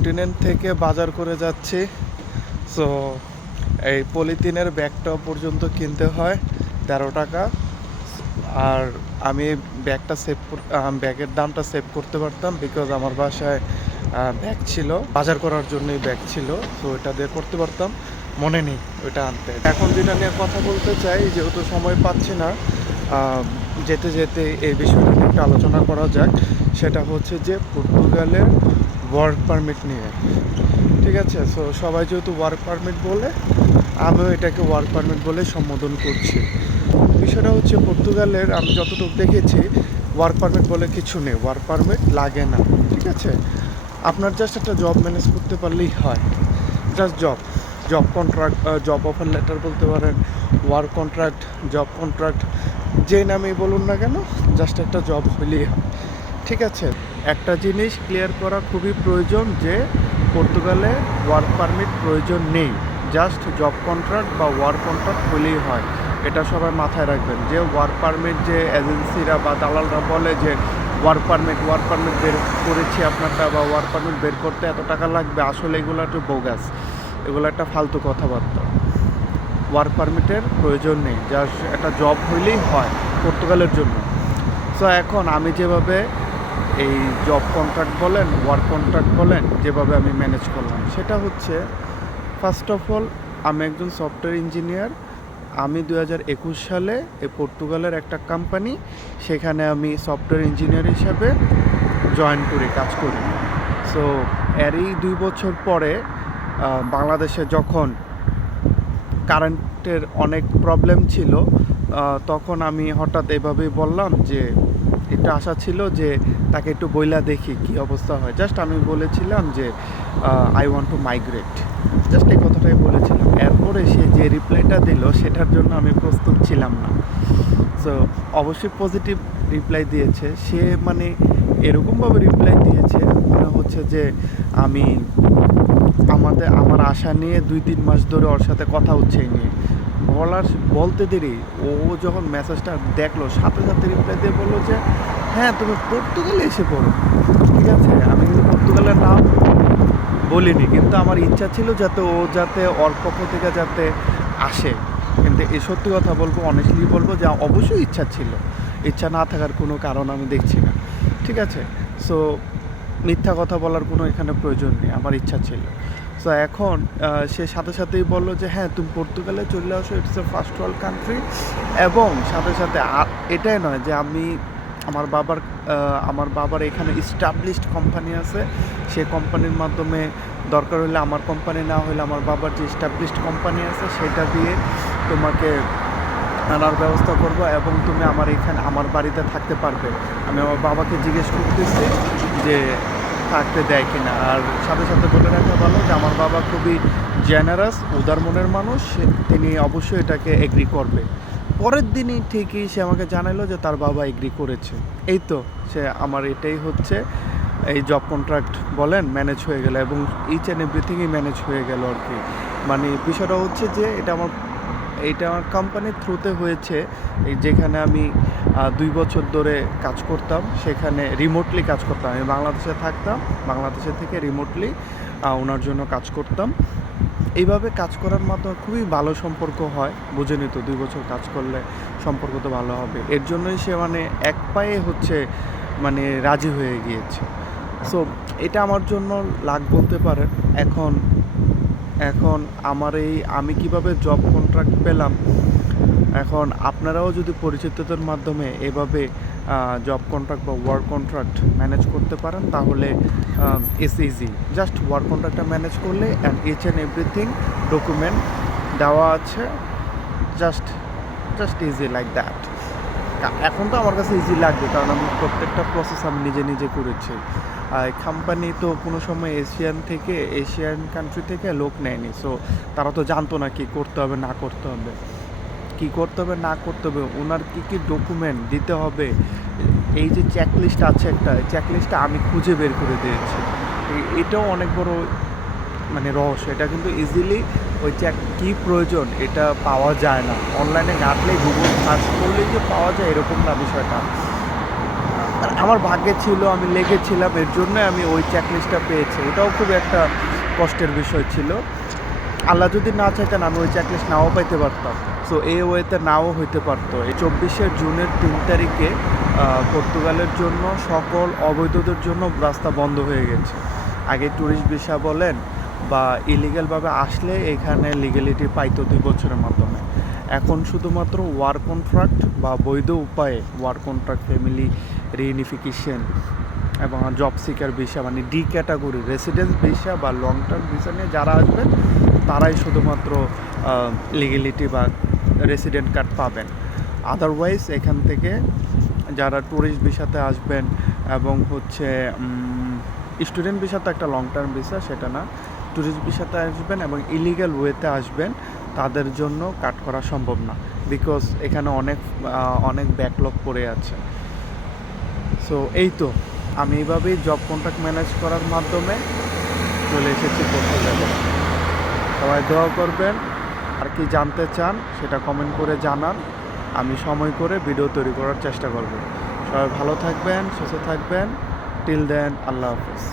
Continent থেকে বাজার করে যাচ্ছি। সো এই পলিথিনের ব্যাগটা পর্যন্ত কিনতে হয় 13 টাকা। আর আমি ব্যাগটা ব্যাগের দামটা সেভ করতে পারতাম, বিকজ আমার বাসায় ব্যাগ ছিল, বাজার করার জন্যই ব্যাগ ছিল। সো এটা দিয়ে করতে পারতাম, মনে নেই ওইটা আনতে। এখন যেটা নিয়ে কথা বলতে চাই, যেহেতু সময় পাচ্ছি না, যেতে যেতে এই বিষয়টা নিয়ে একটু আলোচনা করা যাক। সেটা হচ্ছে যে পর্তুগালের ওয়ার্ক পারমিট নিয়ে। ঠিক আছে, সো সবাই যেহেতু ওয়ার্ক পারমিট বলে, আমিও এটাকে ওয়ার্ক পারমিট বলে সম্বোধন করছি। বিষয়টা হচ্ছে পর্তুগালের আমি যতটুকু দেখেছি, ওয়ার্ক পারমিট বলে কিছু নেই, ওয়ার্ক পারমিট লাগে না। ঠিক আছে, আপনার জাস্ট একটা জব ম্যানেজ করতে পারলেই হয়। Just job contract, job offer letter বলতে পারেন, ওয়ার্ক কন্ট্রাক্ট, জব কন্ট্রাক্ট, যেই নামেই বলুন না কেন, জাস্ট একটা জব হলেই হয়। ঠিক আছে, একটা জিনিস ক্লিয়ার করা খুবই প্রয়োজন যে পর্তুগালে ওয়ার্ক পারমিট প্রয়োজন নেই, জাস্ট জব কন্ট্রাক্ট বা ওয়ার্ক কন্ট্রাক্ট হলেই হয়। এটা সবাই মাথায় রাখবেন যে ওয়ার্ক পারমিট যে এজেন্সিরা বা দালালরা বলে যে ওয়ার্ক পারমিট বের করেছি আপনারটা, বা ওয়ার্ক পারমিট বের করতে এত টাকা লাগবে, আসলে এগুলো একটু বোগাস, এগুলো একটা ফালতু কথাবার্তা। ওয়ার্ক পারমিটের প্রয়োজন নেই, জাস্ট একটা জব হইলেই হয় পর্তুগালের জন্য। সো এখন আমি যেভাবে এই জব কন্ট্রাক্ট বলেন, ওয়ার্ক কন্ট্রাক্ট বলেন, যেভাবে আমি ম্যানেজ করলাম সেটা হচ্ছে, ফার্স্ট অফ অল আমি একজন সফটওয়্যার ইঞ্জিনিয়ার। আমি 2021 সালে এই পর্তুগালের একটা কোম্পানি, সেখানে আমি সফটওয়্যার ইঞ্জিনিয়ার হিসাবে জয়েন করি, কাজ করি। সো এরই 2 বছর পরে বাংলাদেশে যখন কারেন্টের অনেক প্রবলেম ছিল, তখন আমি হঠাৎ এভাবেই বললাম যে একটু আশা ছিল যে তাকে একটু বইলা দেখি কী অবস্থা হয়। জাস্ট আমি বলেছিলাম যে I want to migrate, just এই কথাটাই বলেছিলাম। এরপরে সে যে রিপ্লাইটা দিল সেটার জন্য আমি প্রস্তুত ছিলাম না। সো অবশ্যই পজিটিভ রিপ্লাই দিয়েছে সে, মানে এরকমভাবে রিপ্লাই দিয়েছে মনে হচ্ছে যে আমি আমার আশা নিয়ে 2-3 মাস ধরে ওর সাথে কথা হচ্ছে এই নিয়ে। বলতে দেরি, ও যখন মেসেজটা দেখলো সাথে সাথে রিপ্লাই দিয়ে বললো যে হ্যাঁ তুমি পর্তুগালে এসে পড়ো। ঠিক আছে, আমি কিন্তু পর্তুগালের নাম বলিনি, কিন্তু আমার ইচ্ছা ছিল যাতে ওর পক্ষ থেকে যাতে আসে। কিন্তু এই সত্যি কথা বলবো, অনেস্টলি বলবো যে অবশ্যই ইচ্ছা ছিল, ইচ্ছা না থাকার কোনো কারণ আমি দেখছি না। ঠিক আছে, সো মিথ্যা কথা বলার কোনো এখানে প্রয়োজন নেই, আমার ইচ্ছা ছিল। সো এখন সে সাথে সাথেই বললো যে হ্যাঁ তুমি পর্তুগালে চলে আসো, it's a first world country. এবং সাথে সাথে এটাই নয় যে আমার বাবার এখানে এস্টাবলিশড কোম্পানি আছে, সে কোম্পানির মাধ্যমে দরকার হলে, আমার কোম্পানি না হলে আমার বাবার যে এস্টাবলিশড কোম্পানি আছে সেটা দিয়ে তোমাকে আনার ব্যবস্থা করবো, এবং তুমি আমার বাড়িতে থাকতে পারবে। আমি আমার বাবাকে জিজ্ঞেস করতেছি যে থাকতে দেয় কিনা। আর সাথে সাথে বলে রাখা ভালো যে আমার বাবা খুবই জেনারাস, উদার মনের মানুষ, তিনি অবশ্যই এটাকে এগ্রি করবে। পরের দিনই ঠিকই সে আমাকে জানালো যে তার বাবা এগ্রি করেছে। এই তো আমার এটাই হচ্ছে এই জব কন্ট্রাক্ট বলেন ম্যানেজ হয়ে গেল, এবং ইচ অ্যান্ড এভরিথিংই ম্যানেজ হয়ে গেল আর কি। মানে বিষয়টা হচ্ছে যে এটা আমার কোম্পানির থ্রুতে হয়েছে, যেখানে আমি 2 বছর ধরে কাজ করতাম, সেখানে রিমোটলি কাজ করতাম। আমি বাংলাদেশে থাকতাম, বাংলাদেশে থেকে রিমোটলি ওনার জন্য কাজ করতাম। এইভাবে কাজ করার মাধ্যমে খুবই ভালো সম্পর্ক হয়, বুঝেনি তো 2 বছর কাজ করলে সম্পর্ক তো ভালো হবে। এর জন্যই সে মানে এক পায়ে মানে রাজি হয়ে গিয়েছে। সো এটা আমার জন্য লাক বলতে পারেন। এখন আমি কিভাবে জব কন্ট্রাক্ট পেলাম, এখন আপনারাও যদি পরিচিতদের মাধ্যমে এভাবে জব কন্ট্রাক্ট বা ওয়ার্ক কন্ট্রাক্ট ম্যানেজ করতে পারেন, তাহলে ইটস ইজি। জাস্ট ওয়ার্ক কন্ট্রাক্টটা ম্যানেজ করলে and each and everything document দেওয়া আছে, জাস্ট ইজি লাইক দ্যাট। এখন তো আমার কাছে ইজি লাগবে, কারণ আমি প্রত্যেকটা প্রসেস আমি নিজে করেছি। কোম্পানি তো কোনো সময় এশিয়ান কান্ট্রি থেকে লোক নেয়নি, সো তারা তো জানতো না কী করতে হবে না করতে হবে, ওনার কী ডকুমেন্ট দিতে হবে। এই যে চেকলিস্ট আছে, একটা চেকলিস্টটা আমি খুঁজে বের করে দিয়েছি। এটাও অনেক বড় মানে রহস্য। এটা কিন্তু ইজিলি ওই চেক কী প্রয়োজন এটা পাওয়া যায় না, অনলাইনে ঘাটলেই, গুগল সার্চ করলেই যে পাওয়া যায় এরকম না বিষয়টা। আর আমার ভাগ্যে ছিল, আমি লেগেছিলাম, এর জন্য আমি ওই চেকলিস্টটা পেয়েছি। এটাও খুব একটা কষ্টের বিষয় ছিল। আল্লাহ যদি না চাইতেন আমি ওই চেকলিস্ট নাও পাইতে পারতাম। সো এই ওয়েতে নাও হইতে পারতো। এই 24শে জুনের 3 তারিখে পর্তুগালের জন্য সকল অবৈধদের জন্য রাস্তা বন্ধ হয়ে গেছে। আগে ট্যুরিস্ট ভিসা বলেন বা ইলিগালভাবে আসলে এখানে লিগ্যালিটি পাইতো 2 বছরের মাধ্যমে। এখন শুধুমাত্র ওয়ার্ক কন্ট্রাক্ট বা বৈধ উপায়ে ওয়ার্ক কন্ট্রাক্ট, ফ্যামিলি রিইউনিফিকেশন এবং জব সিকার ভিসা মানে ডি ক্যাটাগরি রেসিডেন্স ভিসা বা লং টার্ম ভিসা নিয়ে যারা আসবেন তারাই শুধুমাত্র লিগ্যালিটি বা রেসিডেন্ট কার্ড পাবেন। আদারওয়াইজ এখান থেকে যারা ট্যুরিস্ট ভিসাতে আসবেন এবং হচ্ছে স্টুডেন্ট ভিসা তো একটা লং টার্ম ভিসা, সেটা না, ট্যুরিস্ট ভিসাতে আসবেন এবং ইলিগাল ওয়েতে আসবেন তাদের জন্য কাট করা সম্ভব না, বিকজ এখানে অনেক ব্যাকলগ পড়ে আছে। সো এই তো আমি এইভাবেই জব কন্ট্রাক্ট ম্যানেজ করার মাধ্যমে চলে এসেছি পর্তুগালে। সবাই দোয়া করবেন। আর কি জানতে চান সেটা কমেন্ট করে জানান, আমি সময় করে ভিডিও তৈরি করার চেষ্টা করব। সবাই ভালো থাকবেন, সুস্থ থাকবেন। টিল দেন, আল্লাহ হাফেজ।